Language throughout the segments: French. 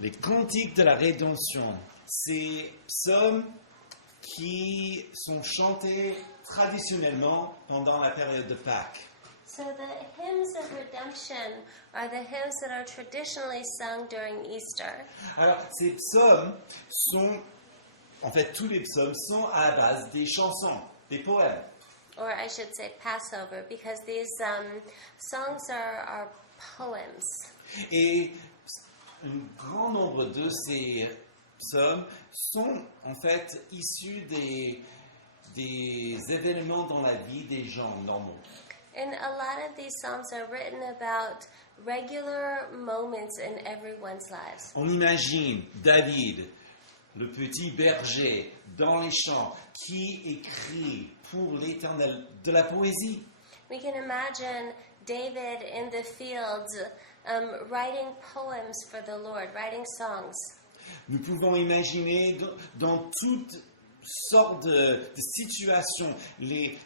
Les cantiques de la rédemption, ces psaumes qui sont chantés traditionnellement pendant la période de Pâques. So the hymns of redemption are the hymns that are traditionally sung during Easter. Alors, ces psaumes sont, en fait, tous les psaumes sont à la base des chansons, des poèmes. Or I should say Passover, because these songs are poems. Et un grand nombre de ces psaumes sont, en fait, issus des événements dans la vie des gens normaux. And a lot of these psalms are written about regular moments in everyone's lives. On imagine David, le petit berger dans les champs, qui écrit pour l'Éternel de la poésie. We can imagine David in the fields writing poems for the Lord, writing songs. Nous pouvons imaginer dans toutes sortes de situations les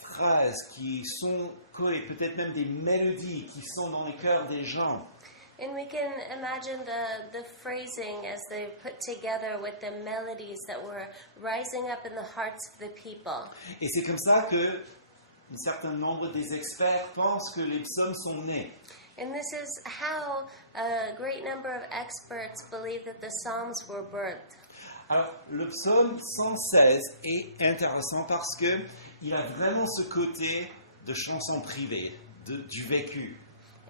phrases qui sont collées, peut-être même des mélodies qui sont dans les cœurs des gens. And we can imagine the phrasing as they put together with the melodies that were rising up in the hearts of the people. Et c'est comme ça que un certain nombre des experts pensent que les psaumes sont nés. And this is how a great number of experts believe that the Psalms were birthed. Alors, le psaume 116 est intéressant parce que il a vraiment ce côté de chanson privée, du vécu.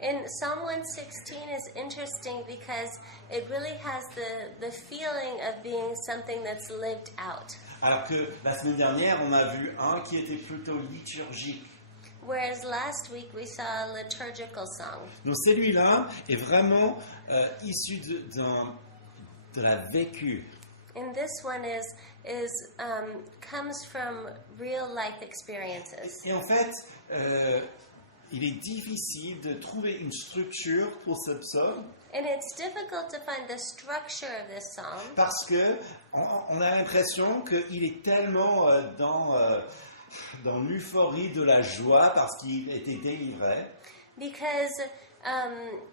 And Psalm 116 is interesting because it really has the feeling of being something that's lived out. Alors que la semaine dernière, on a vu un qui était plutôt liturgique. Whereas last week we saw a liturgical song. Donc celui-là est vraiment issu de la vécu. And this one comes from real life experiences. Et en fait, il est difficile de trouver une structure pour ce psaume. And it's difficult to find the structure of this song. Parce que on a l'impression qu'il est tellement dans l'euphorie de la joie parce qu'il était délivré. Because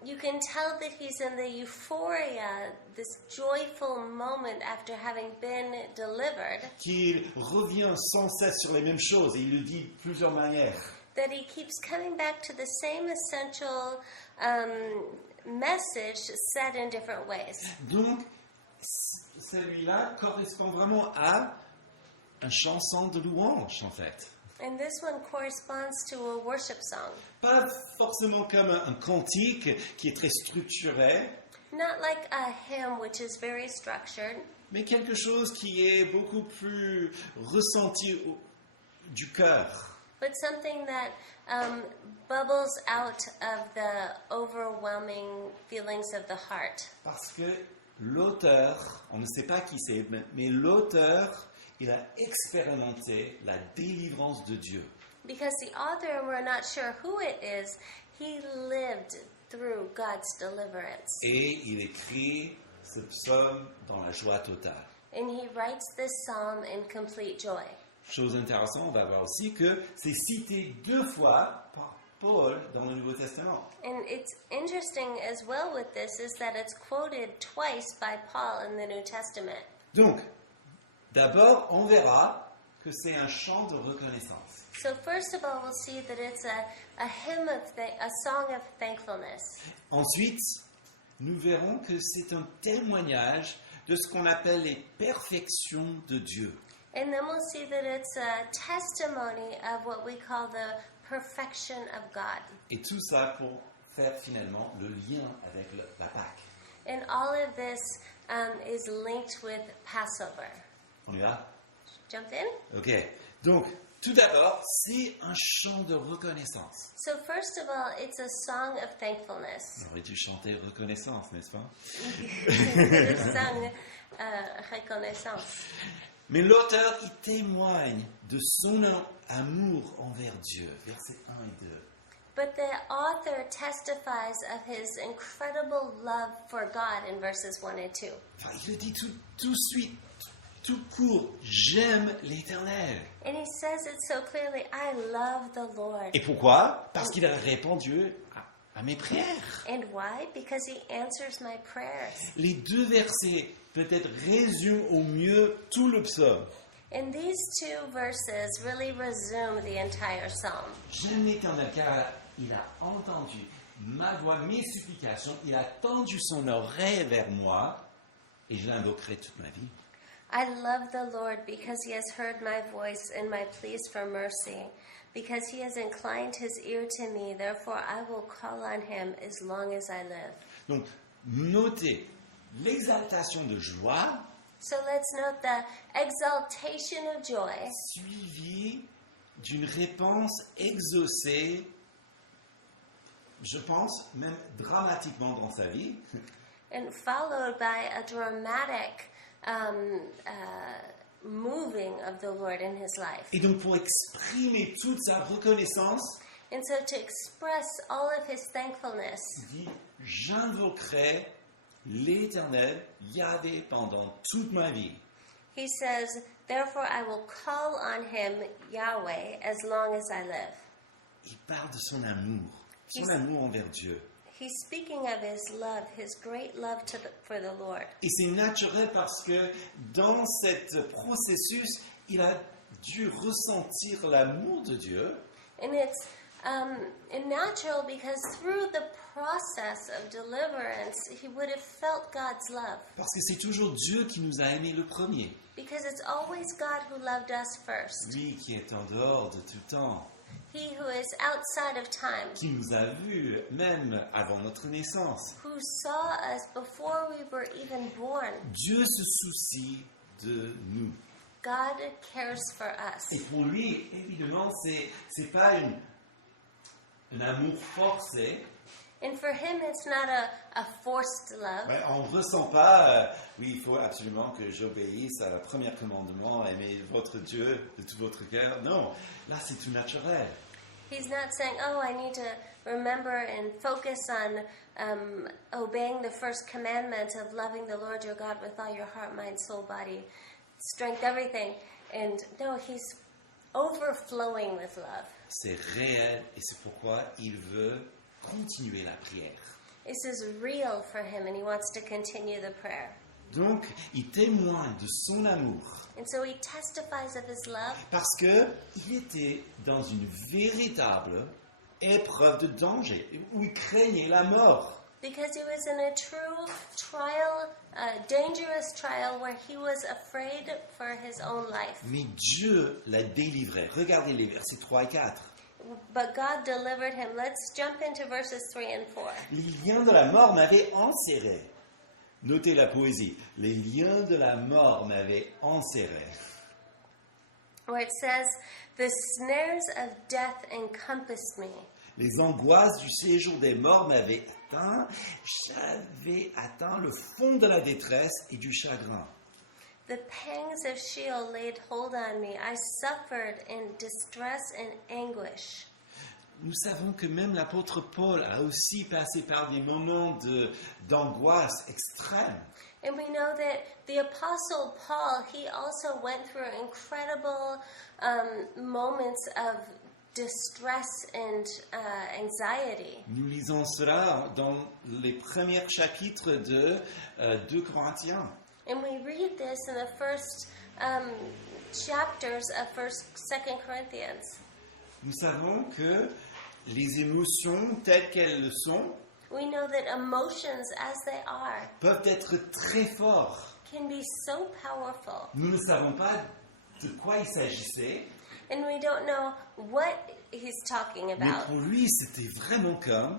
you can tell that he's in the euphoria, this joyful moment after having been delivered. Qu'il revient sans cesse sur les mêmes choses et il le dit de plusieurs manières. That he keeps coming back to the same essential message said in different ways. Donc, celui-là correspond vraiment à une chanson de louange, en fait. And this one corresponds to a worship song. Pas forcément comme un cantique qui est très structuré, Not like a hymn which is very structured, mais quelque chose qui est beaucoup plus ressenti du cœur. but something that bubbles out of the overwhelming feelings of the heart. Parce que l'auteur, on ne sait pas qui c'est, mais l'auteur, il a expérimenté la délivrance de Dieu. Because the author, we're not sure who it is, he lived through God's deliverance. Et il écrit ce psaume dans la joie totale. And he writes this psalm in complete joy. Chose intéressante, on va voir aussi que c'est cité 2 fois par Paul dans le Nouveau Testament. And it's interesting as well with this is that it's quoted twice by Paul in the New Testament. Donc, d'abord, on verra que c'est un chant de reconnaissance. So first of all, we'll see that it's a hymn of a song of thankfulness. Ensuite, nous verrons que c'est un témoignage de ce qu'on appelle les perfections de Dieu. And then we'll see that it's a testimony of what we call the perfection of God. Et tout ça pour faire finalement le lien avec la Pâque. And all of this is linked with Passover. On y va? Jump in? Ok. Donc, tout d'abord, c'est un chant de reconnaissance. So first of all, it's a song of thankfulness. On aurait dû chanter reconnaissance, n'est-ce pas? It's a song reconnaissance. Mais l'auteur, il témoigne de son amour envers Dieu. Versets 1 et 2. But the author testifies of his incredible love for God in verses 1 and 2. Enfin, il le dit tout de suite, tout court. J'aime l'Éternel. And he says it so clearly, I love the Lord. Et pourquoi? Parce qu'il a répondu à mes prières. And why? Because he answers my prayers. Les deux versets peut-être résument au mieux tout le psaume. And these two verses really resume the entire psalm. J'aime l'Éternel car il a entendu ma voix, mes supplications, il a tendu son oreille vers moi et je l'invoquerai toute ma vie. I love the Lord because he has heard my voice and my pleas for mercy. Because he has inclined his ear to me, therefore I will call on him as long as I live. Donc, notez l'exaltation de joie So let's note the exaltation of joy, suivie d'une réponse exaucée, je pense même dramatiquement dans sa vie, and followed by a dramatic moving of the Lord in his life. et donc pour exprimer toute sa reconnaissance, And so to express all of his thankfulness, il dit « J'invoquerai l'Éternel, Yahvé, pendant toute ma vie. he says, therefore I will call on him, Yahweh, as long as I live. » Il parle de son amour envers Dieu. He's speaking of his love, his great love for the Lord. Et c'est naturel parce que dans ce processus, il a dû ressentir l'amour de Dieu. And it's natural because through the process of deliverance, he would have felt God's love. Parce que c'est toujours Dieu qui nous a aimés le premier. Because it's always God who loved us first. Lui qui est en dehors de tout temps. He who is outside of time. Qui nous a vus même avant notre naissance. Who saw us before we were even born. Dieu se soucie de nous. God cares for us. Et pour lui, évidemment, c'est pas un amour forcé. And for him, it's not a forced love. Ouais, on ne ressent pas, oui, il faut absolument que j'obéisse à la première commandement, aimer votre Dieu de tout votre cœur. Non, là c'est tout naturel. He's not saying, oh, I need to remember and focus on obeying the first commandment of loving the Lord your God with all your heart, mind, soul, body, strength, everything. And no, he's overflowing with love. C'est réel et c'est pourquoi il veut continuer la prière. This is real for him and he wants to continue the prayer. Donc, il témoigne de son amour And so he testifies of his love parce qu'il était dans une véritable épreuve de danger où il craignait la mort. because he was in a true trial, a dangerous trial where he was afraid for his own life. Mais Dieu l'a délivré. Regardez les versets 3 et 4. But God delivered him. Let's jump into verses 3 and 4. Les liens de la mort m'avaient enserré. Notez la poésie. Les liens de la mort m'avaient enserré. Where it says, the snares of death encompassed me. Les angoisses du séjour des morts m'avaient atteint. J'avais atteint le fond de la détresse et du chagrin. The pangs of Sheol laid hold on me. I suffered in distress and anguish. Nous savons que même l'apôtre Paul a aussi passé par des moments d'angoisse extrême. And we know that the Apostle Paul, he also went through incredible moments of distress and anxiety. Nous lisons cela dans les premiers chapitres de 2 Corinthiens. And we read this in the first chapters of 2 Corinthians. Nous savons que les émotions telles qu'elles le sont We know that emotions as they are peuvent être très fortes. can be so powerful. Nous ne savons pas de quoi il s'agissait, And we don't know what he's talking mais about. pour lui, c'était vraiment comme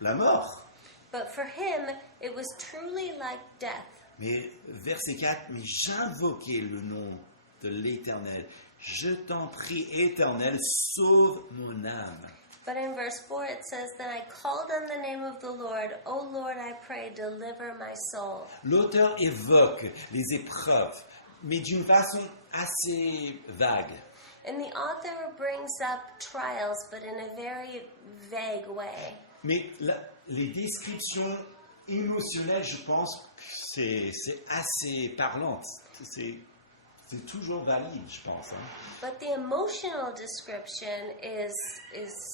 la mort. But for him, it was truly like death. Mais verset 4, mais j'invoquais le nom de l'Éternel. Je t'en prie, Éternel, sauve mon âme. But in verse 4 it says, then I called on the name of the Lord. O Lord, I pray, deliver my soul. L'auteur évoque les épreuves, mais d'une façon assez vague. And the author brings up trials, but in a very vague way. Mais les descriptions émotionnelles, je pense, c'est assez parlante. c'est toujours valide, je pense. Hein. But the emotional description is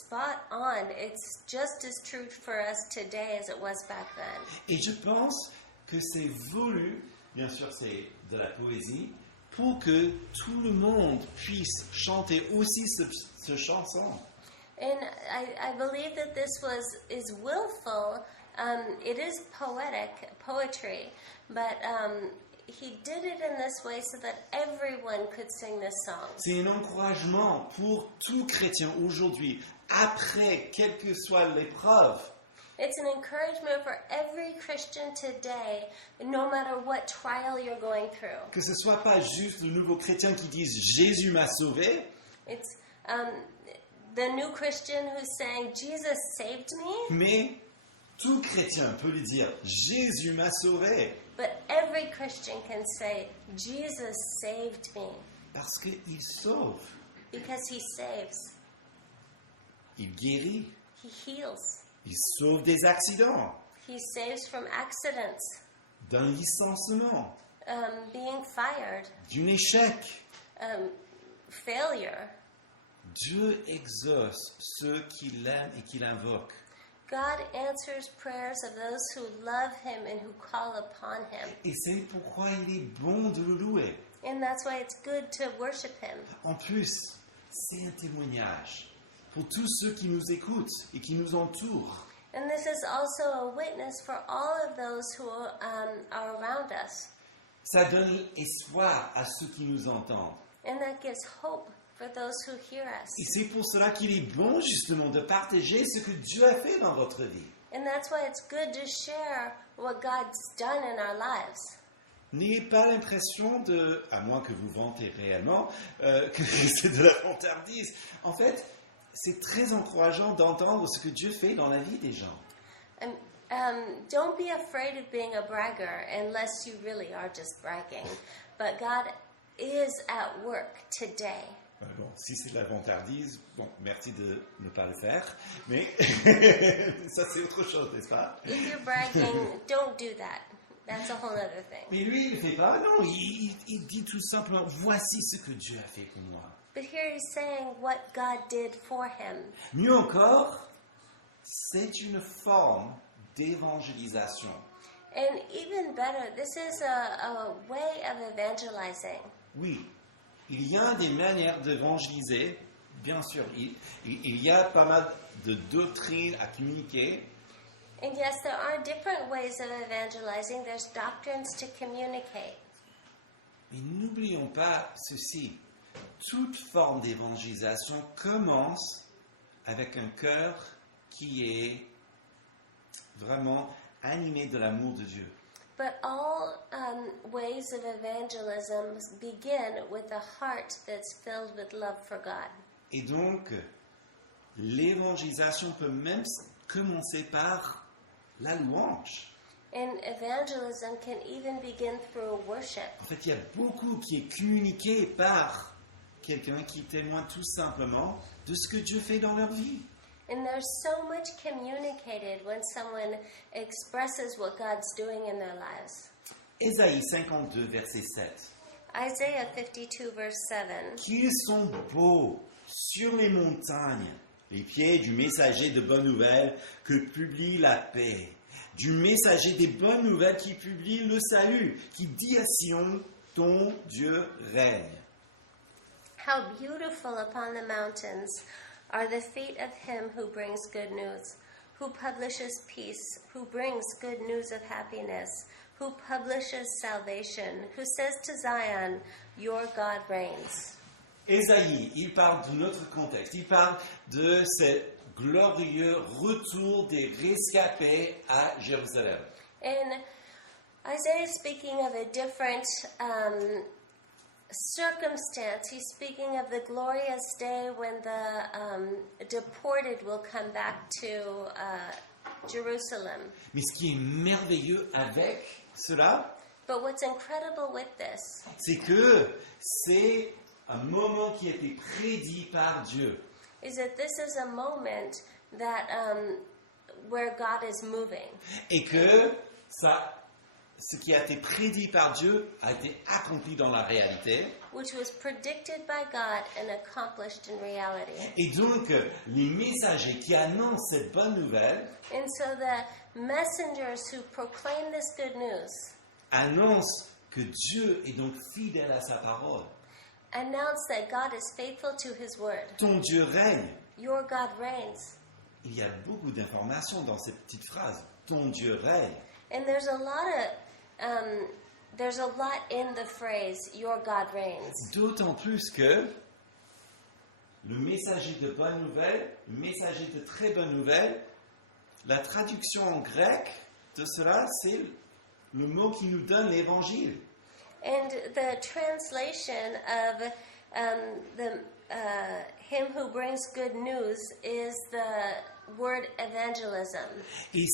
spot on. It's just as true for us today as it was back then. Et je pense que c'est voulu, bien sûr c'est de la poésie, pour que tout le monde puisse chanter aussi ce chanson. And I believe that this is willful. It is poetry, but he did it in this way so that everyone could sing this song. C'est un encouragement pour tout chrétien aujourd'hui, après quelle que soit l'épreuve. It's an encouragement for every Christian today, no matter what trial you're going through. Que ce soit pas juste le nouveau chrétien qui dise Jésus m'a sauvé, It's the new Christian who's saying, Jesus saved me, mais tout chrétien peut lui dire Jésus m'a sauvé but every Christian can say, Jesus saved me, parce qu'il sauve, because he saves, il guérit, he heals, il sauve des accidents, he saves from accidents, d'un licenciement, being fired, d'un échec. failure. Dieu exauce ceux qui l'aiment et qui l'invoquent. God answers prayers of those who love him and who call upon him. Et c'est pourquoi il est bon de le louer. And that's why it's good to worship him. En plus, c'est un témoignage pour tous ceux qui nous écoutent et qui nous entourent. And this is also a witness for all of those who are around us. Ça donne espoir à ceux qui nous entendent. And that gives hope for those who hear us. Et c'est pour cela qu'il est bon justement de partager ce que Dieu a fait dans votre vie. And that's why it's good to share what God's done in our lives. N'ayez pas l'impression de, à moins que vous vantez réellement, que c'est de la vantardise. En fait, c'est très encourageant d'entendre ce que Dieu fait dans la vie des gens. Don't be afraid of being a bragger unless you really are just bragging. But God is at work today. Bon, si c'est de la vantardise, bon, merci de ne pas le faire, mais ça c'est autre chose, n'est-ce pas? If you're bragging, don't do that. That's a whole other thing. Mais lui, il ne fait pas, non, il dit tout simplement, voici ce que Dieu a fait pour moi. But here he's saying what God did for him. Mieux encore, c'est une forme d'évangélisation. And even better, this is a way of evangelizing. Oui, il y a des manières d'évangéliser, bien sûr, il y a pas mal de doctrines à communiquer. And yes, there are different ways of evangelizing. There's doctrines to communicate. Mais n'oublions pas ceci, toute forme d'évangélisation commence avec un cœur qui est vraiment animé de l'amour de Dieu. But all ways of evangelism begin with a heart that's filled with love for God. Et donc, l'évangélisation peut même commencer par la louange. And evangelism can even begin through worship. En fait, il y a beaucoup qui est communiqué par quelqu'un qui témoigne tout simplement de ce que Dieu fait dans leur vie. And there's so much communicated when someone expresses what God's doing in their lives. Ésaïe 52, verset 7. Isaiah 52, verse 7. Qu'ils sont beaux sur les montagnes, les pieds du messager de bonnes nouvelles que publie la paix, du messager des bonnes nouvelles qui publie le salut, qui dit à Sion, ton Dieu règne. How beautiful upon the mountains are the feet of him who brings good news, who publishes peace, who brings good news of happiness, who publishes salvation, who says to Zion, your God reigns. Ésaïe, il parle de notre contexte, il parle de ce glorieux retour des rescapés à Jérusalem. And Isaiah is speaking of a different circumstance. He's speaking of the glorious day when the deported will come back to Jerusalem. Mais ce qui est merveilleux avec cela, But what's incredible with this c'est que c'est un moment qui a été prédit par Dieu. is that this is a moment that where God is moving, Et que ça ce qui a été prédit par Dieu a été accompli dans la réalité. which was predicted by God and accomplished in reality. Et donc, les messagers qui annoncent cette bonne nouvelle And so the messengers who proclaim this good news annoncent que Dieu est donc fidèle à sa parole. announce that God is faithful to his word. Ton Dieu règne. Your God reigns. Il y a beaucoup d'informations dans cette petite phrase. Ton Dieu règne. And there's a lot in the phrase, your God reigns. D'autant plus que le messager de bonne nouvelle, le messager de très bonne nouvelle, la traduction en grec de cela, c'est le mot qui nous donne l'évangile. And the translation of him who brings good news is the word evangelism. Et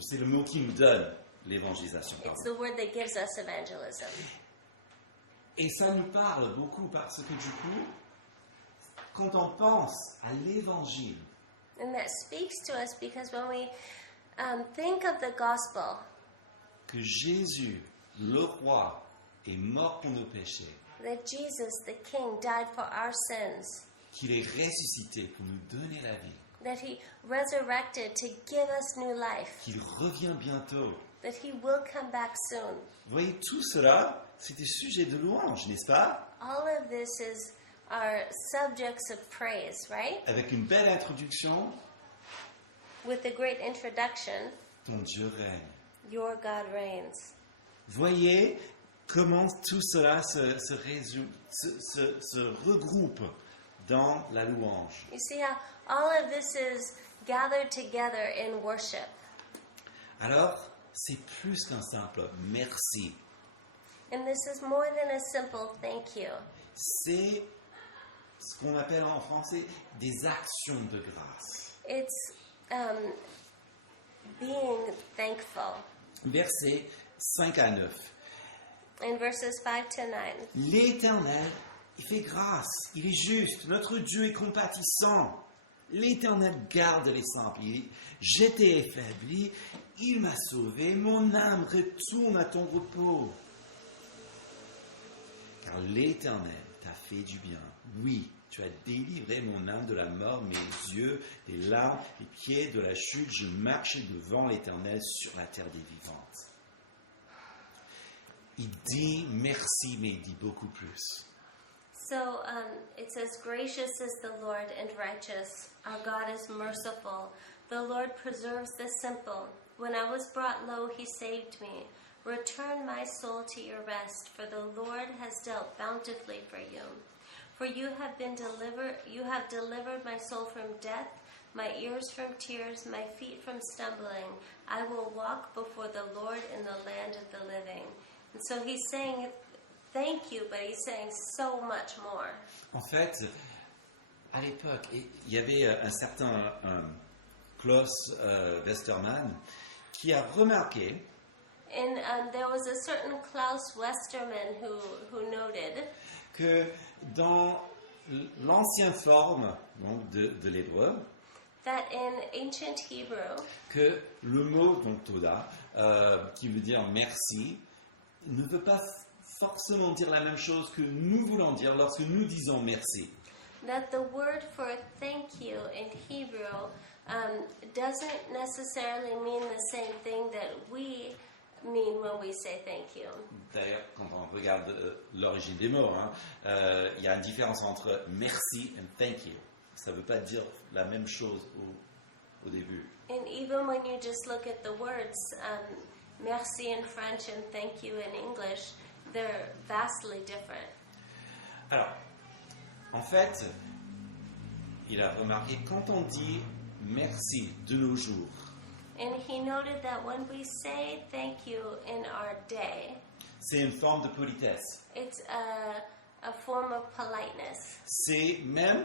c'est le mot qui nous donne l'évangélisation. It's pardon. the word that gives us evangelism. Et ça nous parle beaucoup parce que du coup, quand on pense à l'évangile, And that speaks to us because when we think of the gospel, que Jésus, le roi, est mort pour nos péchés, that Jesus, the King, died for our sins, qu'il est ressuscité pour nous donner la vie, that he resurrected to give us new life, qu'il revient bientôt. that he will come back soon. Vous voyez, tout cela, c'est des sujets de louange, n'est-ce pas? All of this are subjects of praise, right? Avec une belle introduction, With a great introduction, ton Dieu règne. your God reigns. Voyez comment tout cela se regroupe dans la louange. You see how all of this is gathered together in worship. Alors, c'est plus qu'un simple merci. And this is more than a simple thank you. C'est ce qu'on appelle en français des actions de grâce. It's being thankful. Versets 5 à 9. In verses 5 to 9. L'Éternel, il fait grâce, il est juste, notre Dieu est compatissant. L'Éternel garde les simples. J'étais affaibli, il m'a sauvé, mon âme retourne à ton repos. Car l'Éternel t'a fait du bien. Oui, tu as délivré mon âme de la mort, mes yeux, des larmes, les pieds de la chute. Je marchais devant l'Éternel sur la terre des vivantes. Il dit merci, mais il dit beaucoup plus. So it says, gracious is the Lord and righteous. Our God is merciful. The Lord preserves the simple. When I was brought low, he saved me. Return my soul to your rest, for the Lord has dealt bountifully for you. For you have delivered my soul from death, my ears from tears, my feet from stumbling. I will walk before the Lord in the land of the living. And so he's saying thank you, but he's saying so much more. En fait, à l'époque, il y avait un certain Klaus Westermann qui a remarqué And there was a certain Klaus Westermann who noted que dans l'ancienne forme donc, de l'hébreu, that in ancient Hebrew, que le mot donc Toda, qui veut dire merci, ne veut pas forcément dire la même chose que nous voulons dire lorsque nous disons merci. that the word for thank you in Hebrew doesn't necessarily mean the same thing that we mean when we say thank you. D'ailleurs, quand on regarde l'origine des mots, il y a une différence entre merci et thank you. Ça ne veut pas dire la même chose au début. And even when you just look at the words, merci in French and thank you in English, they're vastly different. Alors, en fait, il a remarqué quand on dit merci de nos jours, And he noted that when we say thank you in our day, c'est une forme de politesse. it's a form of politeness. C'est même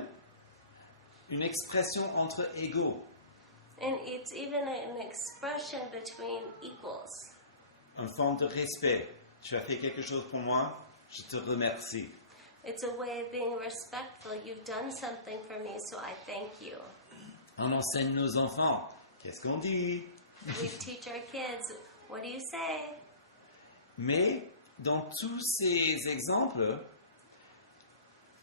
une expression entre égaux, And it's even an expression between equals. une forme de respect. Tu as fait quelque chose pour moi, je te remercie. It's a way of being respectful. You've done something for me, so I thank you. On enseigne nos enfants. Qu'est-ce qu'on dit? We teach our kids, what do you say? Mais dans tous ces exemples,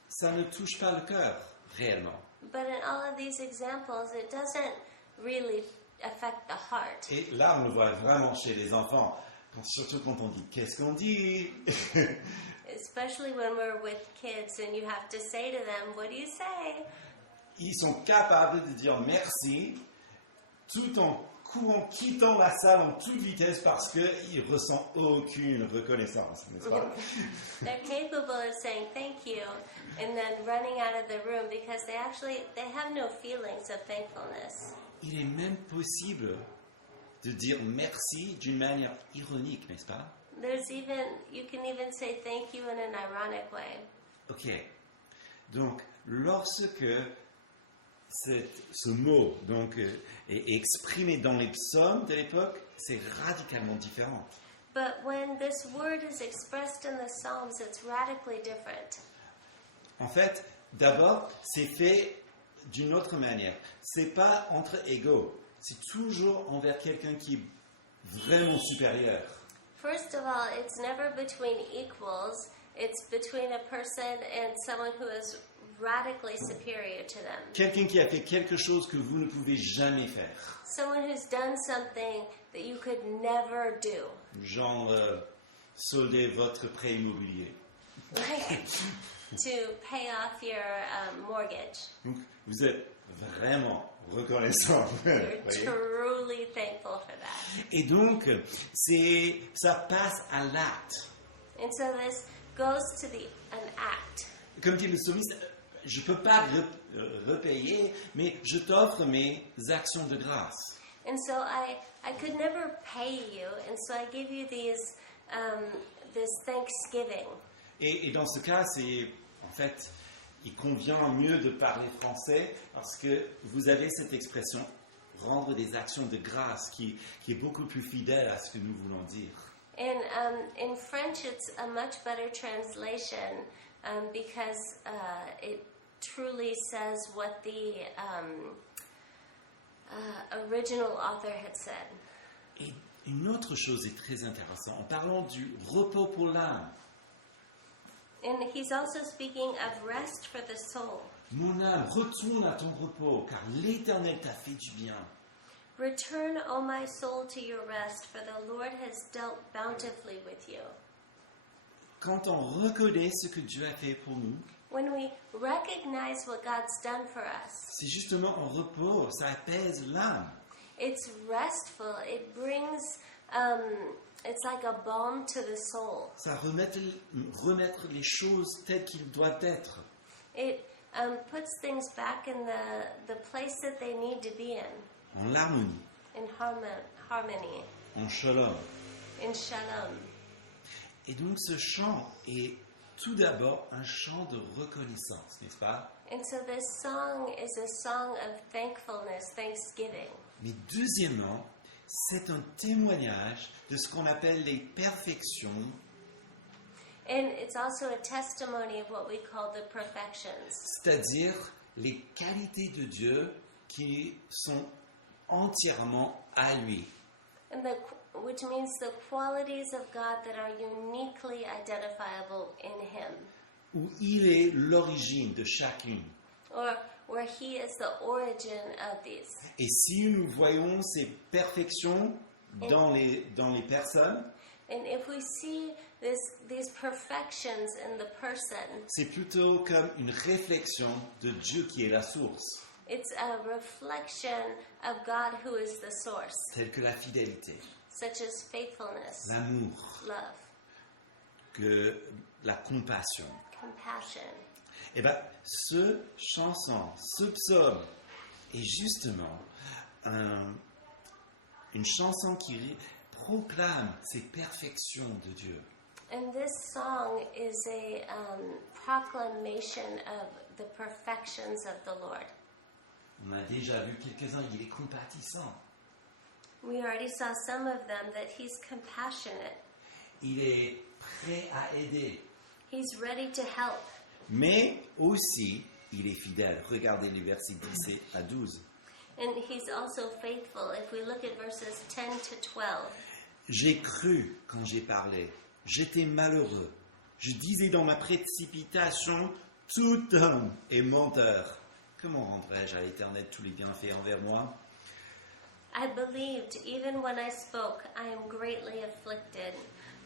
ça ne touche pas le cœur réellement. But in all of these examples, it doesn't really affect the heart. Et là, on le voit vraiment chez les enfants, surtout quand on dit « qu'est-ce qu'on dit ?» Especially when we're with kids and you have to say to them, what do you say? Ils sont capables de dire merci tout en quittant la salle en toute vitesse parce qu'ils ne ressentent aucune reconnaissance, n'est-ce pas? They're capable of saying thank you and then running out of the room because they have no feelings of thankfulness. Il est même possible de dire merci d'une manière ironique, n'est-ce pas? You can even say thank you in an ironic way. Ok. Donc, lorsque ce mot est exprimé dans les psaumes de l'époque, c'est radicalement différent. But when this word is expressed in the Psalms, it's radically different. En fait, d'abord, c'est fait d'une autre manière. C'est pas entre égaux. C'est toujours envers quelqu'un qui est vraiment supérieur. First of all, it's never between equals. It's between a person and someone who is radically superior to them. Quelqu'un qui a fait quelque chose que vous ne pouvez jamais faire. Someone who's done something that you could never do. Genre, solder votre prêt immobilier. Like to pay off your mortgage. Donc, vous êtes vraiment reconnaissant. You're truly thankful for that. Et donc, ça passe à l'acte. And so this goes to an act. Comme dit le psalmiste, je ne peux pas repayer, mais je t'offre mes actions de grâce. And so I could never pay you, and so I give you this thanksgiving. Et dans ce cas, en fait, il convient mieux de parler français parce que vous avez cette expression rendre des actions de grâce qui est beaucoup plus fidèle à ce que nous voulons dire. And in French, it's a much better translation because it truly says what the original author had said. Et une autre chose est très intéressante, en parlant du repos pour l'âme. And he's also speaking of rest for the soul. Mon âme, retourne à ton repos, car l'Éternel t'a fait du bien. Return, O my soul, to your rest, for the Lord has dealt bountifully with you. Quand on reconnaît ce que Dieu a fait pour nous, When we recognize what God's done for us, c'est justement en repos, ça apaise l'âme. it's restful. It brings, it's like a balm to the soul. Ça remettre les choses telles qu'ils doivent être. It puts things back in the place that they need to be in. En harmonie, In harmony, en shalom. in shalom. Et donc ce chant est tout d'abord un chant de reconnaissance, n'est-ce pas? And so this song is a song of thankfulness, thanksgiving. Mais deuxièmement, c'est un témoignage de ce qu'on appelle les perfections, And it's also a testimony of what we call the perfections. c'est-à-dire les qualités de Dieu qui sont entièrement à lui. And which means the qualities of God that are uniquely identifiable in Him, Où il est l'origine de chacune. or where He is the origin of these. Et si nous voyons ces perfections dans les personnes, And if we see these perfections in the person, c'est plutôt comme une réflexion de Dieu qui est la source, it's a reflection of God who is the source, telle que la fidélité, such as faithfulness, l'amour, love, que la compassion. compassion. Et bien, ce chanson, ce psaume est justement une chanson qui proclame ces perfections de Dieu. And this song is a proclamation of the perfections of the Lord. On a déjà vu quelques-uns, il est compatissant. We already saw some of them, that He's compassionate. Il est prêt à aider. He's ready to help. Mais aussi, il est fidèle. Regardez les versets 10 à 12. And he's also faithful. If we look at verses 10 to 12. J'ai cru quand j'ai parlé. J'étais malheureux. Je disais dans ma précipitation, tout homme est menteur. Comment rendrai-je à l'Éternel tous les bienfaits envers moi? I believed, even when I spoke, I am greatly afflicted.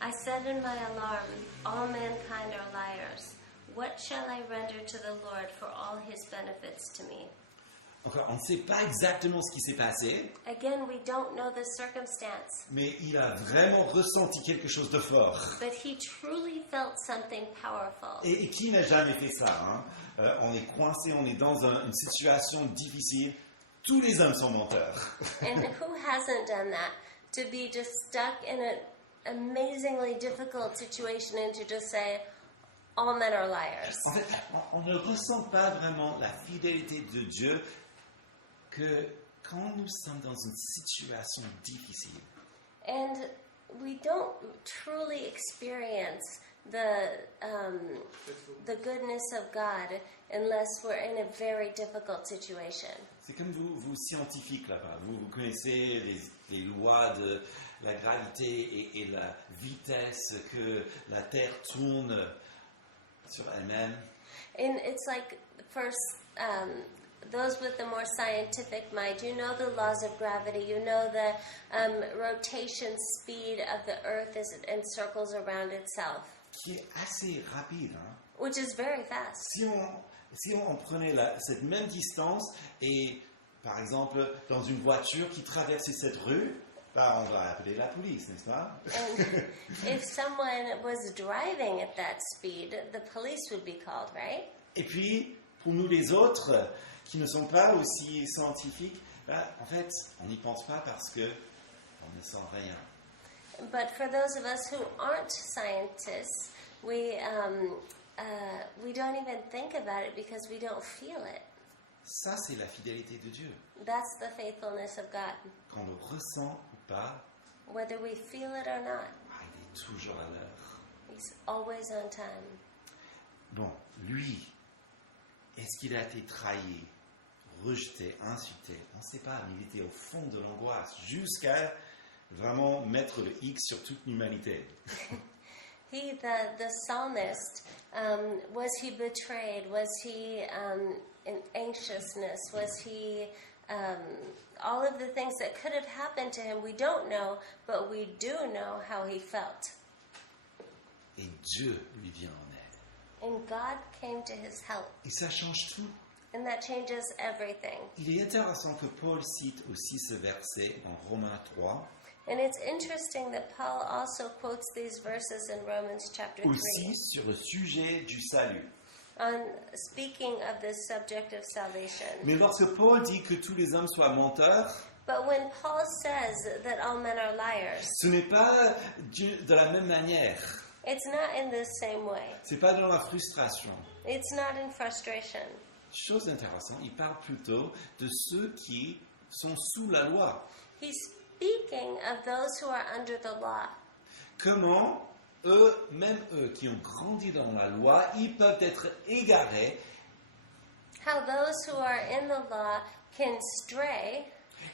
I said in my alarm, all mankind are liars. What shall I render to the Lord for all his benefits to me? Encore, on ne sait pas exactement ce qui s'est passé, Again, we don't know the circumstance, mais il a vraiment ressenti quelque chose de fort. but he truly felt something powerful. Et qui n'a jamais fait ça, hein? On est coincé, on est dans une situation difficile. Tous les hommes sont menteurs. And who hasn't done that? To be just stuck in an amazingly difficult situation and to just say, all men are liars. En fait, on ne ressent pas vraiment la fidélité de Dieu que quand nous sommes dans une situation difficile. And we don't truly experience the goodness of God unless we're in a very difficult situation. C'est comme vous scientifiques là-bas. Vous connaissez les lois de la gravité et la vitesse que la Terre tourne sur elle-même. And it's like, first, those with the more scientific mind, you know the laws of gravity, you know the rotation speed of the Earth as it encircles around itself, Qui est assez rapide. Hein? which is very fast. Si on prenait cette même distance et, par exemple, dans une voiture qui traversait cette rue, on va appeler la police, n'est-ce pas? And if someone was driving at that speed, the police would be called, right? Et puis, pour nous les autres, qui ne sont pas aussi scientifiques, en fait, on n'y pense pas parce que on ne sent rien. But for those of us who aren't scientists, we don't even think about it because we don't feel it. Ça, c'est la fidélité de Dieu. That's the faithfulness of God. Qu'on le ressent ou pas, Whether we feel it or not, il est toujours à l'heure. he's always on time. Bon, lui, est-ce qu'il a été trahi, rejeté, insulté? On ne sait pas, mais il était au fond de l'angoisse, jusqu'à vraiment mettre le X sur toute l'humanité. He, the psalmist, was he betrayed? Was he in anxiousness? Was he all of the things that could have happened to him? We don't know, but we do know how he felt. Et Dieu lui vient en aide. And God came to his help, Et ça change tout. and that changes everything. Il est intéressant que Paul cite aussi ce verset en Romains 3, And it's interesting that Paul also quotes these verses in Romans chapter 3, aussi sur le sujet du salut. on speaking of this subject of salvation. Mais lorsque Paul dit que tous les hommes soient menteurs, But when Paul says that all men are liars, ce n'est pas de la même manière. it's not in the same way. C'est pas dans la frustration. It's not in frustration. Chose intéressante, il parle plutôt de ceux qui sont sous la loi. He's speaking of those who are under the law. Comment même eux qui ont grandi dans la loi, ils peuvent être égarés How those who are in the law can stray,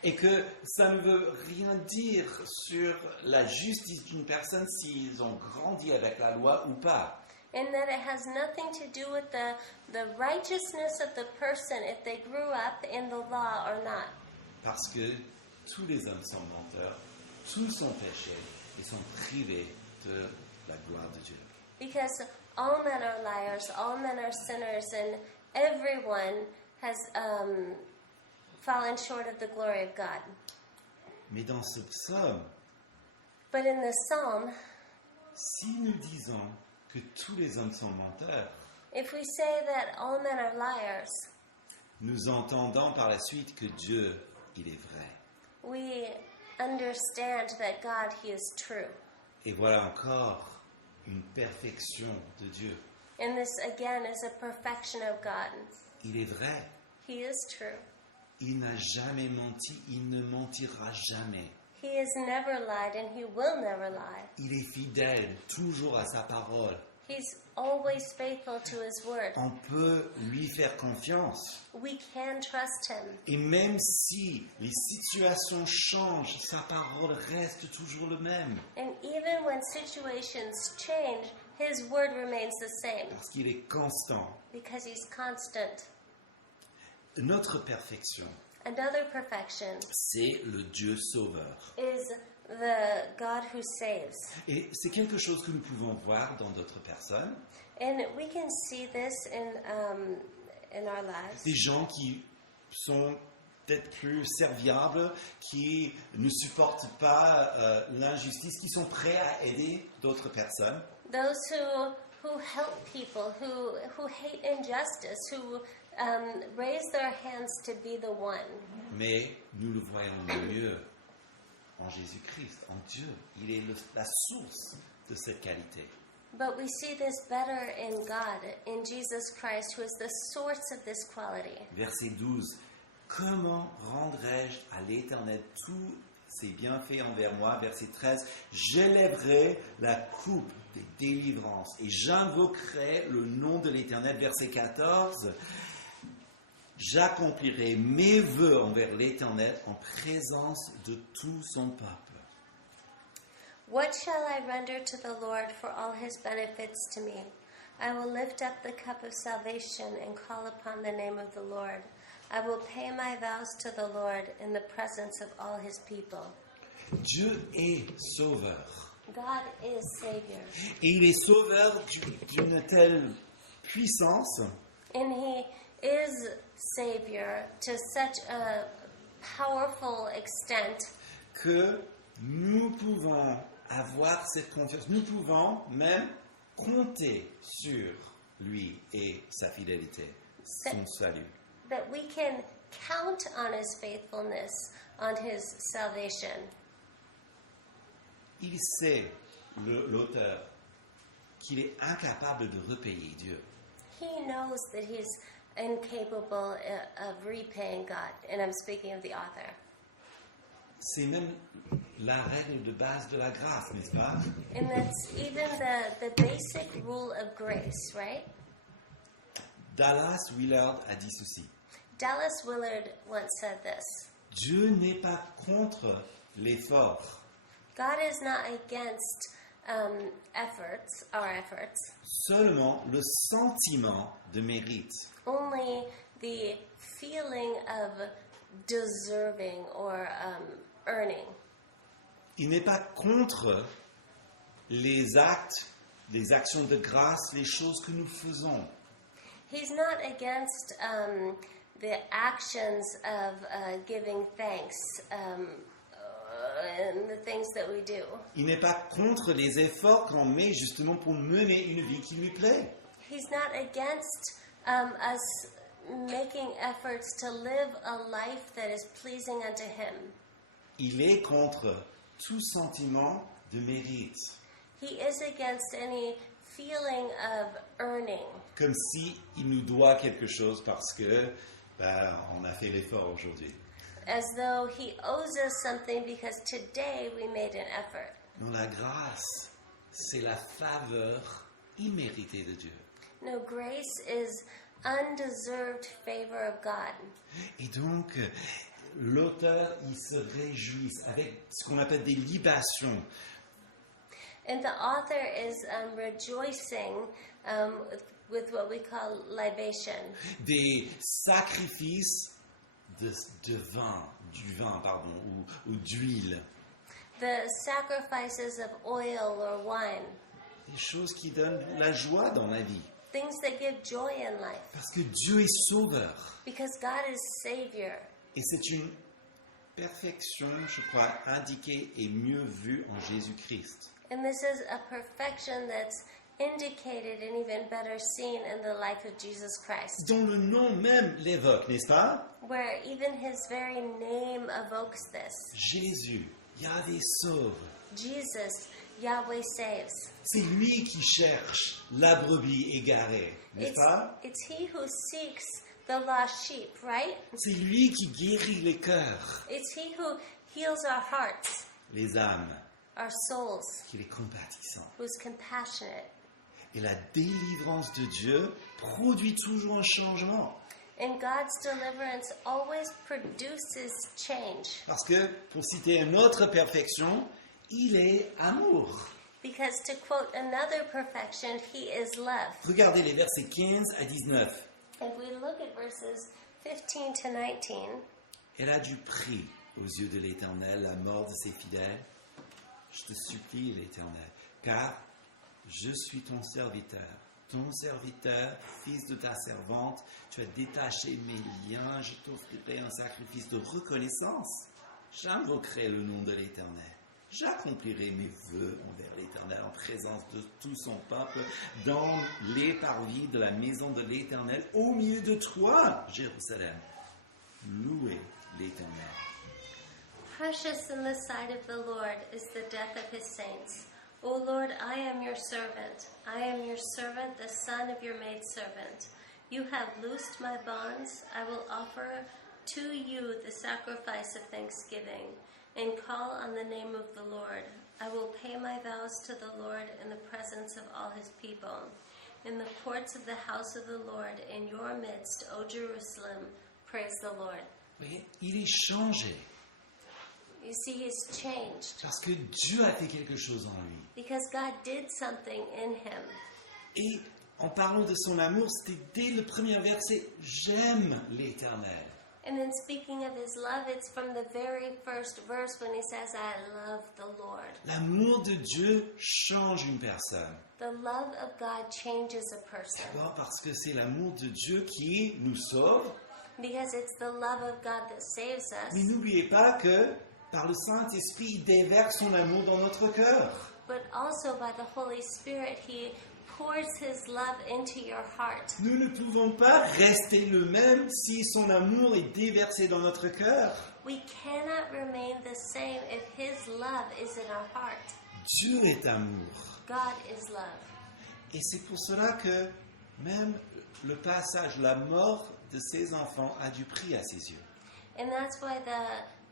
et que ça ne veut rien dire sur la justice d'une personne s'ils ont grandi avec la loi ou pas. and that it has nothing to do with the righteousness of the person if they grew up in the law or not. Parce que tous les hommes sont menteurs, tous sont péchés et sont privés de la gloire de Dieu. Because all men are liars, all men are sinners, and everyone has fallen short of the glory of God. Mais dans ce psaume, But in the psalm, si nous disons que tous les hommes sont menteurs, if we say that all men are liars, nous entendons par la suite que Dieu, il est vrai. we understand that God, He is true. Et voilà encore une perfection de Dieu. And this, again, is a perfection of God. Il est vrai. He is true. Il n'a jamais menti, il ne mentira jamais. He has never lied, and He will never lie. Il est fidèle toujours à sa parole. He's always faithful to his word. On peut lui faire confiance. We can trust him. Et même si les situations changent, sa parole reste toujours le même. And even when situations change, his word remains the same Parce qu'il est constant. because he's constant. Notre perfection, Another perfection c'est le Dieu sauveur. is the God who saves. Et c'est quelque chose que nous pouvons voir dans d'autres personnes. And we can see this in our lives. Des gens qui sont peut-être plus serviables, qui ne supportent pas l'injustice, qui sont prêts à aider d'autres personnes. Those who help people, who hate injustice, who raise their hands to be the one. Mais nous le voyons mieux en Jésus-Christ, en Dieu. Il est la source de cette qualité. But we see this better in God, in Jesus Christ, who is the source of this quality. Verset 12. Comment rendrai-je à l'Éternel tous ses bienfaits envers moi? Verset 13. J'élèverai la coupe des délivrances et j'invoquerai le nom de l'Éternel. Verset 14. J'accomplirai mes vœux envers l'Éternel en présence de tout son peuple. What shall I render to the Lord for all his benefits to me? I will lift up the cup of salvation and call upon the name of the Lord. I will pay my vows to the Lord in the presence of all his people. Dieu est sauveur. God is Savior. Et il est sauveur d'une telle puissance And he is Savior to such a powerful extent que nous pouvons avoir cette confiance. Nous pouvons même compter sur lui et sa fidélité, son salut. that we can count on his faithfulness, on his salvation. Il sait, l'auteur, qu'il est incapable de repayer Dieu. He knows that he's incapable of repaying God, and I'm speaking of the author. C'est même la règle de base de la grâce, n'est-ce pas? And that's even the basic rule of grace, right? Dallas Willard a dit ceci. Dallas Willard once said this. Dieu n'est pas contre l'effort, God is not against our efforts, seulement le sentiment de mérite. only the feeling of deserving or earning. Il n'est pas contre les actes, les actions de grâce, les choses que nous faisons. He's not against the actions of giving thanks and the things that we do. Il n'est pas contre les efforts qu'on met justement pour mener une vie qui lui plaît. He's not against us making efforts to live a life that is pleasing unto him. Il est contre tout sentiment de mérite, He is against any feeling of earning, comme si il nous doit quelque chose parce que on a fait l'effort aujourd'hui. as though he owes us something because today we made an effort. Non, la grâce, c'est la faveur imméritée de Dieu. No, grace is undeserved favor of God. Et donc, l'auteur, il se réjouit avec ce qu'on appelle des libations. And the author is rejoicing with what we call libation, Des sacrifices de vin, ou d'huile. the sacrifices of oil or wine, Des choses qui donnent la joie dans la vie. things that give joy in life, Parce que Dieu est sauveur. because God is Savior. Et c'est une perfection, je crois, indiquée et mieux vue en Jésus-Christ. And this is a perfection that's indicated and even better seen in the life of Jesus Christ, Dont le nom même l'évoque, n'est-ce pas? where even his very name evokes this. Jésus, Yahvé sauve. Jesus, Yahweh saves. C'est lui qui cherche la brebis égarée, n'est-ce pas? It's he who seeks the lost sheep, right? C'est lui qui guérit les cœurs, It's he who heals our hearts, les âmes, our souls, qui est compatissant. who's compassionate. Et la délivrance de Dieu produit toujours un changement. And God's deliverance always produces change. Parce que, pour citer une autre perfection, il est amour. Because to quote another perfection, He is love. Regardez les versets 15 à 19. If we look at verses 15 to 19, Elle a du prix aux yeux de l'Éternel la mort de ses fidèles. Je te supplie, l'Éternel, car je suis ton serviteur, fils de ta servante. Tu as détaché mes liens, je t'offrirai un sacrifice de reconnaissance. J'invoquerai le nom de l'Éternel. J'accomplirai mes vœux envers l'Éternel en présence de tout son peuple dans les parvis de la maison de l'Éternel au milieu de toi, Jérusalem. Louez l'Éternel. precious in the sight of the Lord is the death of His saints. O Lord, I am your servant. I am your servant, the son of your maidservant. You have loosed my bonds. I will offer to you the sacrifice of thanksgiving and call on the name of the Lord. I will pay my vows to the Lord in the presence of all His people. In the courts of the house of the Lord, in your midst, O Jerusalem, praise the Lord. Vous voyez, il est changé You see, He's changed parce que Dieu a fait quelque chose en lui. because God did something in Him. Et en parlant de son amour, c'était dès le premier verset, j'aime l'Éternel. And in speaking of His love, it's from the very first verse when He says, I love the Lord. L'amour de Dieu change une personne. The love of God changes a person D'abord parce que c'est l'amour de Dieu qui nous sauve. because it's the love of God that saves Mais us. n'oubliez pas que par le Saint-Esprit, il déverse son amour dans notre cœur. But also by the Holy Spirit, He pours His love into your heart. Nous ne pouvons pas rester le même si son amour est déversé dans notre cœur. We cannot remain the same if His love is in our heart. Dieu est amour. God is love. Et c'est pour cela que même le passage, la mort de ses enfants a du prix à ses yeux. And that's why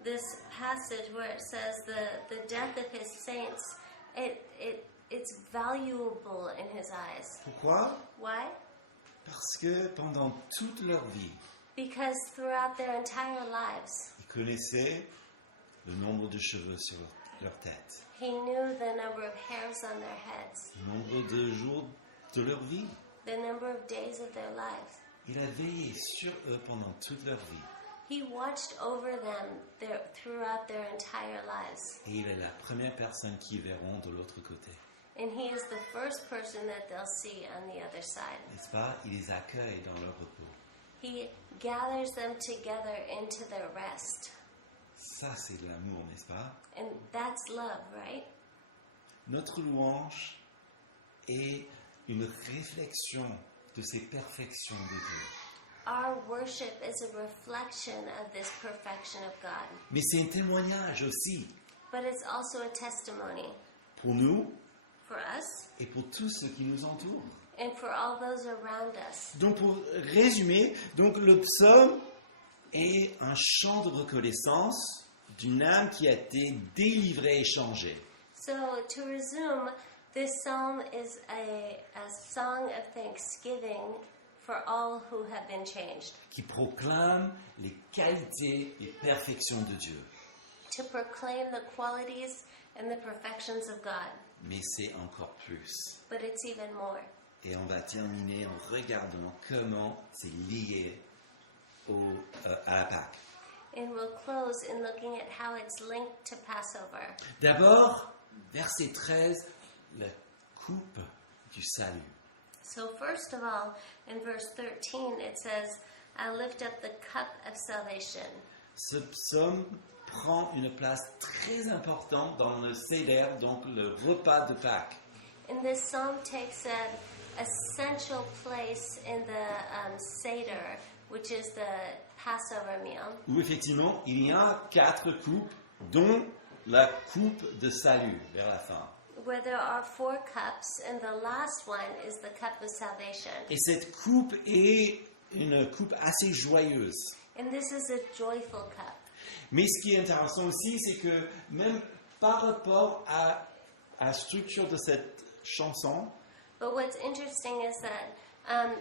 this passage where it says the death of His saints, it's valuable in His eyes. Pourquoi? Why? Parce que pendant toute leur vie, Because throughout their entire lives, ils connaissaient le nombre de cheveux sur leur tête, He knew the number of hairs on their heads, le nombre de jours de leur vie. the number of days of their lives. Il a veillé sur eux pendant toute leur vie. He watched over them throughout their entire lives. Et il est la première personne qu'ils verront de l'autre côté. And He is the first person that they'll see on the other side. N'est-ce pas? Il les accueille dans leur repos. He gathers them together into their rest. Ça, c'est de l'amour, n'est-ce pas? And that's love, right? Notre louange est une réflexion de ces perfections de Dieu. Our worship is a reflection of this perfection of God. Mais c'est un témoignage aussi But it's also a testimony pour nous for us et pour tous ceux qui nous entourent. and for all those around us. Donc pour résumer, donc le psaume est un chant de reconnaissance d'une âme qui a été délivrée et changée. So to resume, this psalm is a song of thanksgiving for all who have been changed, Qui proclame les qualités et perfections de Dieu. to proclaim the qualities and the perfections of God. Mais c'est encore plus. But it's even more. Et on va terminer en regardant comment c'est lié à la Pâque. And we'll close in looking at how it's linked to Passover. D'abord, verset 13, la coupe du salut. So first of all, in verse 13, it says, I lift up the cup of salvation. Ce psaume prend une place très importante dans le Seder, donc le repas de Pâques. And this psalm takes an essential place in the Seder, which is the Passover meal, Où effectivement, il y a 4 coupes, dont la coupe de salut vers la fin. where there are 4 cups, and the last one is the cup of salvation. Et cette coupe est une coupe assez joyeuse. And this is a joyful cup. Mais ce qui est intéressant aussi, c'est que même par rapport à la structure de cette chanson, But what's interesting is that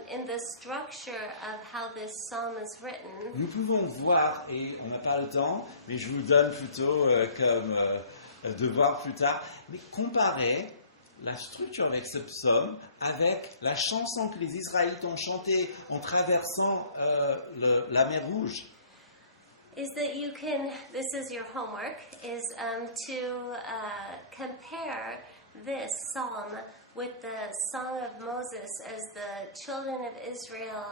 in the structure of how this psalm is written, Nous pouvons voir, et on n'a pas le temps, mais je vous le donne plutôt comme devoir plus tard, mais comparer la structure avec ce psaume avec la chanson que les Israélites ont chantée en traversant la mer Rouge. is that you can, this is your homework, is to compare this psalm with the Song of Moses as the children of Israel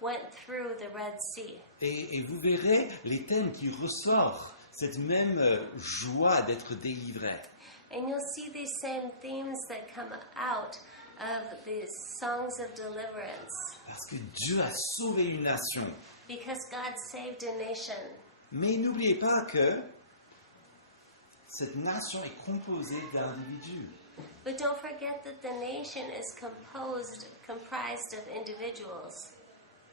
went through the Red Sea. Et vous verrez les thèmes qui ressortent, cette même joie d'être délivré. And you'll see these same themes that come out of these songs of deliverance. Parce que Dieu a sauvé une nation. Because God saved a nation. Mais n'oubliez pas que cette nation est composée d'individus. But don't forget that the nation is comprised of individuals.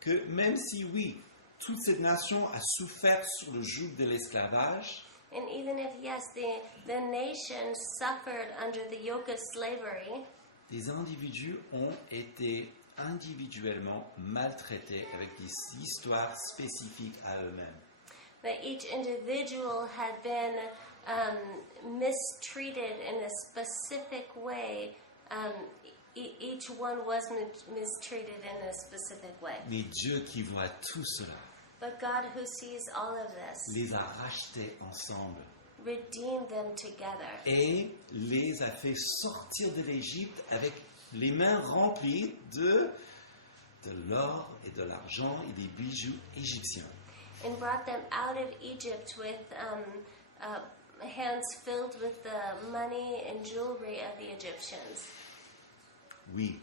Que même si, oui, toute cette nation a souffert sur le joug de l'esclavage, And even if, yes, the nation suffered under the yoke of slavery, les individus ont été individuellement maltraités avec des histoires spécifiques à eux-mêmes. that each individual had been mistreated in a specific way. Each one was mistreated in a specific way. Mais Dieu qui voit tout cela But God, who sees all of this, les a rachetés ensemble redeemed them together et les a fait sortir de l'Égypte avec les mains remplies de l'or et de l'argent et des bijoux égyptiens. and brought them out of Egypt with hands filled with the money and jewelry of the Egyptians. Oui,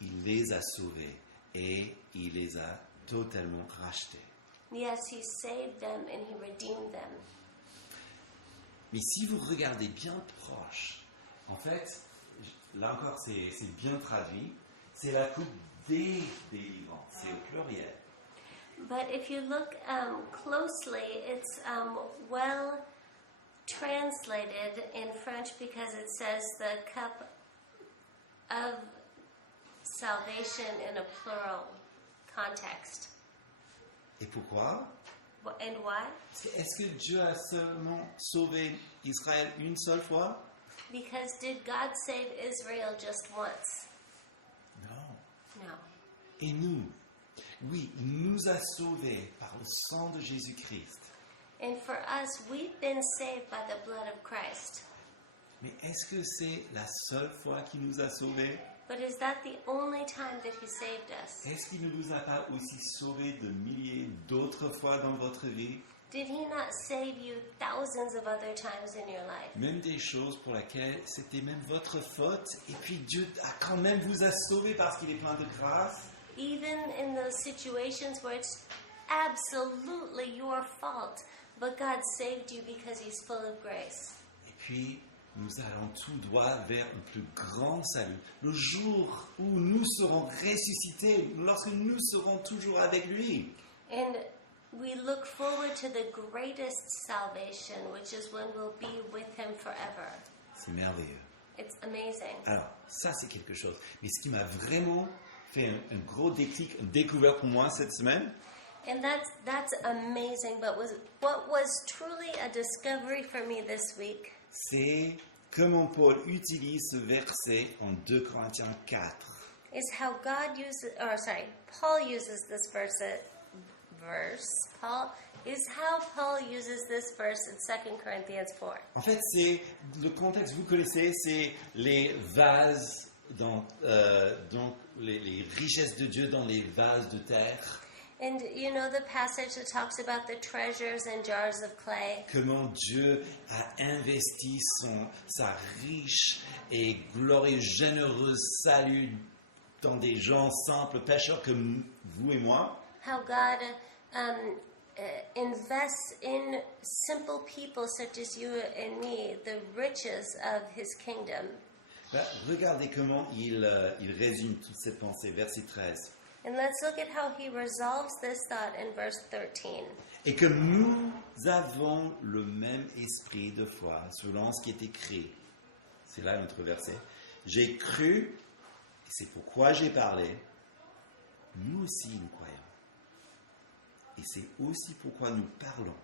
il les a sauvés et il les a totalement rachetés. Yes, He saved them and He redeemed them. Mais si vous regardez bien proche, en fait, là encore c'est bien traduit, c'est la coupe des délivrants, c'est au pluriel. But if you look closely, it's well translated in French because it says the cup of salvation in a plural context. Et pourquoi? And why? Est-ce que Dieu a seulement sauvé Israël une seule fois? Because did God save Israel just once? Non. No. Et nous? Oui, il nous a sauvés par le sang de Jésus-Christ. And for us, we've been saved by the blood of Christ. Mais est-ce que c'est la seule fois qu'il nous a sauvés? But is that the only time that He saved us? Est-ce qu'il ne vous a pas aussi sauvés de milliers d'autres fois dans votre vie? Did He not save you thousands of other times in your life? Même des choses pour lesquelles c'était même votre faute, et puis Dieu a quand même vous a sauvés parce qu'il est plein de grâce. Even in those situations where it's absolutely your fault, but God saved you because He's full of grace. Et puis, nous allons tout droit vers un plus grand salut. Le jour où nous serons ressuscités, lorsque nous serons toujours avec lui. And we look forward to the greatest salvation, which is when we'll be with Him forever. C'est merveilleux. It's amazing. Alors, ça c'est quelque chose. Mais ce qui m'a vraiment fait un gros déclic, une découverte pour moi cette semaine, And that's amazing, but what was truly a discovery for me this week c'est comment Paul utilise ce verset en 2 Corinthiens 4. is how Paul uses this Paul uses this verse in 2 Corinthians 4. En fait, c'est le contexte, vous connaissez, c'est les vases, donc les richesses de Dieu dans les vases de terre. And you know the passage that talks about the treasures in jars of clay. Comment Dieu a investi sa riche et glorieuse, généreuse salut dans des gens simples, pécheurs comme vous et moi. How God invests in simple people such as you and me the riches of His kingdom. Ben, regardez comment il résume toute cette pensée, verset 13. And let's look at how he resolves this thought in verse 13. Et que nous avons le même esprit de foi, selon ce qui est écrit. C'est là notre verset. j'ai cru, et c'est pourquoi j'ai parlé. Nous aussi, nous croyons. Et c'est aussi pourquoi nous parlons.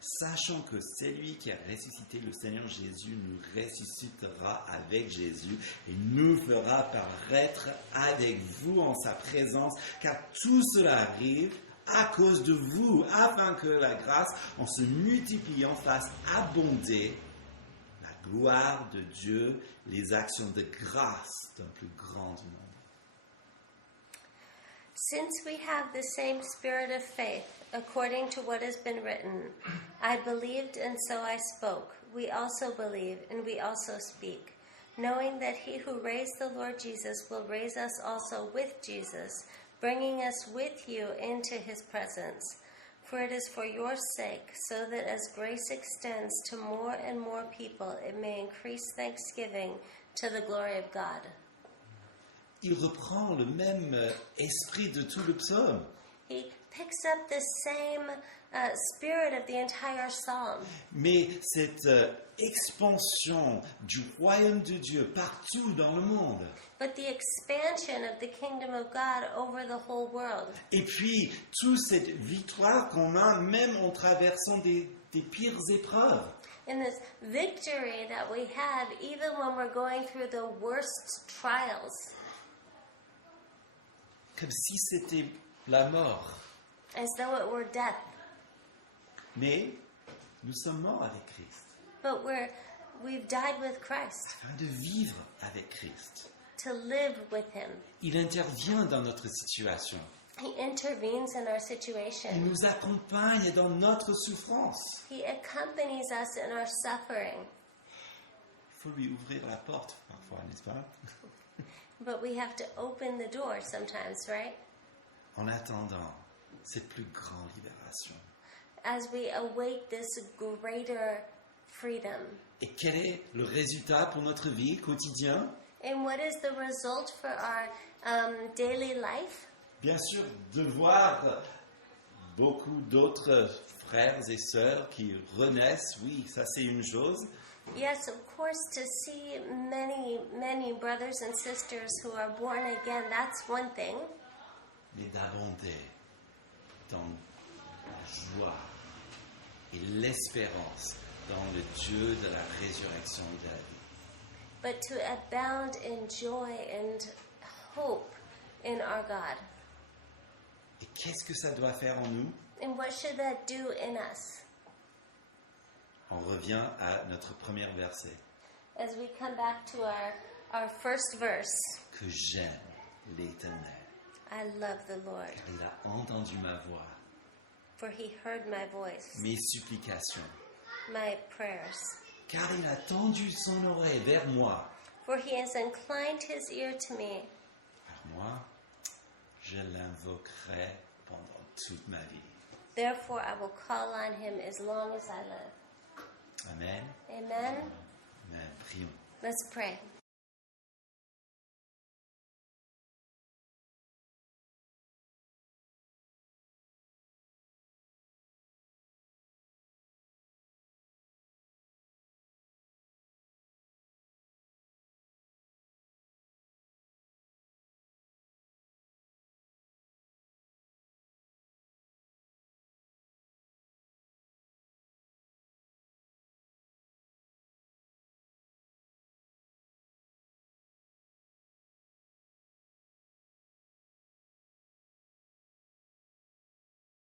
Sachant que celui qui a ressuscité le Seigneur Jésus nous ressuscitera avec Jésus et nous fera paraître avec vous en sa présence, car tout cela arrive à cause de vous, afin que la grâce, en se multipliant, fasse abonder la gloire de Dieu, les actions de grâce d'un plus grand nombre. Since we have the same spirit of faith, according to what has been written, I believed and so I spoke. We also believe and we also speak, knowing that he who raised the Lord Jesus will raise us also with Jesus, bringing us with you into his presence. For it is for your sake, so that as grace extends to more and more people, it may increase thanksgiving to the glory of God. Il reprend le même esprit de tout le psaume. He picks up the same spirit of the entire psalm. Mais cette expansion du royaume de Dieu partout dans le monde, But the expansion of the kingdom of God over the whole world. et puis toute cette victoire qu'on a même en traversant des pires épreuves, And this victory that we have even when we're going through the worst trials. comme si c'était la mort. As though it were death. Mais nous sommes morts avec Christ, But we've died with Christ afin de vivre avec Christ. to live with him. Il intervient dans notre situation. He intervenes in our Il situation. nous accompagne dans notre souffrance. He accompanies us in our suffering. Il faut lui ouvrir la porte parfois, n'est-ce pas? But we have to open the door sometimes, right? En attendant cette plus grande libération. As we await this greater freedom. Et quel est le résultat pour notre vie quotidienne? And what is the result for our daily life? Bien sûr, de voir beaucoup d'autres frères et sœurs qui renaissent, oui, ça c'est une chose. Yes, of course, to see many brothers and sisters who are born again, that's one thing. Mais d'abonder dans la joie et l'espérance dans le Dieu de la résurrection de la vie. But to abound in joy and hope in our God. Et qu'est-ce que ça doit faire en nous? And what should that do in us? On revient à notre premier verset. As we come back to our first verse, Que j'aime l'Éternel, I love the Lord, car il a entendu ma voix, for he heard my voice, mes supplications, my prayers. car il a tendu son oreille vers moi. For he has inclined his ear to me. Par moi, je l'invoquerai pendant toute ma vie. Therefore I will call on him as long as I live. Amen. Amen. Amen. Prions. Let's pray.